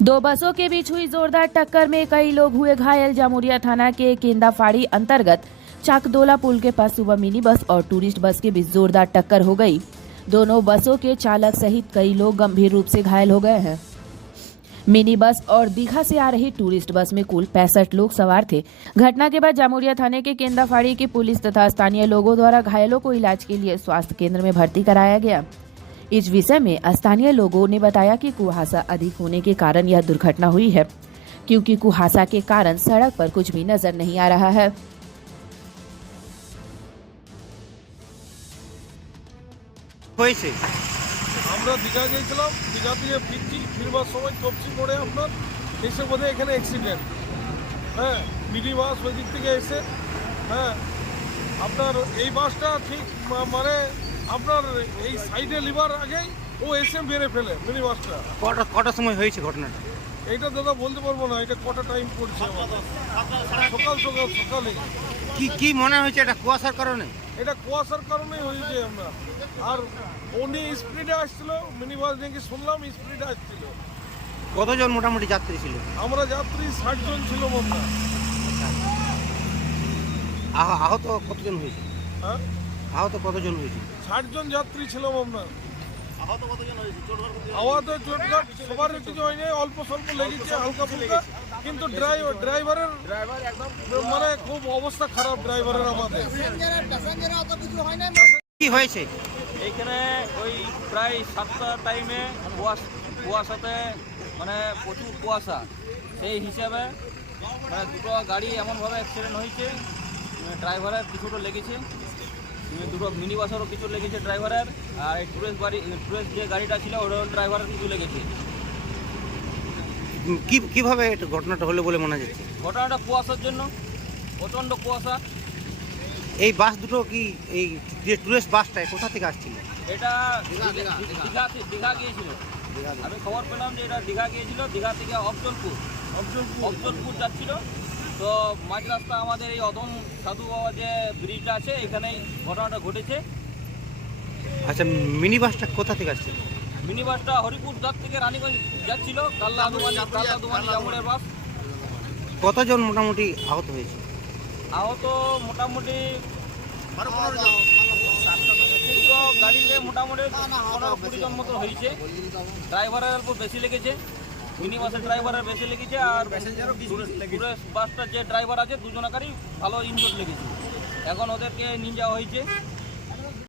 दो बसों के बीच हुई जोरदार टक्कर में कई लोग हुए घायल। जामुरिया थाना के केंदाफाड़ी अंतर्गत चाकदोला पुल के पास सुबह मिनी बस और टूरिस्ट बस के बीच जोरदार टक्कर हो गई। दोनों बसों के चालक सहित कई लोग गंभीर रूप से घायल हो गए हैं। मिनी बस और दीघा से आ रही टूरिस्ट बस में कुल 65 लोग सवार थे। घटना के बाद जामुरिया थाने के केंदाफाड़ी की पुलिस तथा स्थानीय लोगों द्वारा घायलों को इलाज के लिए स्वास्थ्य केंद्र में भर्ती कराया गया। इस विषय में स्थानीय लोगों ने बताया कि कुहासा अधिक होने के कारण यह दुर्घटना हुई है, क्योंकि कुहासा के कारण सड़क पर कुछ भी नजर नहीं आ रहा है। আমরা দীঘা গিয়েছিলাম, দীঘা থেকে ফিরবার সময় তপসি মোড়ে আপনার এসে বোধহয় এখানে অ্যাক্সিডেন্ট। হ্যাঁ, মিনি বাস ওই দিক থেকে এসে আপনার এই বাসটা ঠিক মানে আপনার এই সাইডে লিভার আগেই ও এসে মেরে ফেলে মিনি বাসটা। কটার সময় হয়েছে ঘটনাটা? এইটা দাদা বলতে পারবো না, এটা কটা টাইম পড়ছে, সকালে। কি মনে হয়েছে এটা কুয়াশার কারণে? এটা কুয়াশার কারণেই হয়েছে। আমরা আর উনি স্পিডে আসছিল, মিনি বাস দেখে শুনলাম স্পিডে আসছিল। কতজন মোটামুটি যাত্রী ছিল? আমরা যাত্রী 60 জন ছিল আমরা। আহত কতজন হয়েছে? হ্যাঁ, আহত কতজন হয়েছে? 60 জন যাত্রী ছিলাম আমরা। আহত চোটঘাট সবার কিছু হয়নি, অল্প স্বল্প লেগেছে হালকা ফুলকা, কিন্তু ড্রাইভারের মানে খুব অবস্থা খারাপ ড্রাইভারের। আমাদের কি হয়েছে এইখানে? ওই প্রায় 7টা টাইমে কুয়াশাতে মানে প্রচুর কুয়াশা, সেই হিসাবে মানে দুটো গাড়ি এমনভাবে অ্যাক্সিডেন্ট হয়েছে। ড্রাইভারের কিছুটা লেগেছে, দুটো মিনি বাসেরও কিছু লেগেছে ড্রাইভারের, আর এই টুরিস্ট যে গাড়িটা ছিল ওটাও ড্রাইভারের কিছু লেগেছে। কিভাবে এটা ঘটনাটা হলো বলে মনে যাচ্ছে? ঘটনাটা কুয়াশার জন্য, প্রচণ্ড কুয়াশা। এই বাস দুটো কি এই যে টুরিস্ট বাসটা কোথা থেকে আসছিল? এটা দীঘা গিয়েছিল। আমি খবর পেলাম যে এটা দীঘা গিয়েছিল, দীঘা থেকে অফজলপুর যাচ্ছিল। তো মাঝ রাস্তা আমাদের এই অদম সাধু বাবা যে ব্রিজটা আছে এখানেই ঘটনাটা ঘটেছে। আচ্ছা, মিনি বাসটা কোথা থেকে আসছিল? মিনি বাসটা হরিপুর দাঁত থেকে রানীগঞ্জ যাচ্ছিল, কাল্লা দুমানি জামুরের বাস। কতজন মোটামুটি আহত হয়েছে? আহত মোটামুটি দুটো গাড়িতে মোটামুটি 15-20 জন মতো হয়েছে। ড্রাইভারের অল্প বেশি লেগেছে, মিনি বাসের ড্রাইভারের বেশি লেগেছে, আর টুরিস্ট বাসটার যে ড্রাইভার আছে দুজনাকারই ভালো ইনজুর লেগেছে। এখন ওদেরকে নিয়ে যাওয়া হয়েছে।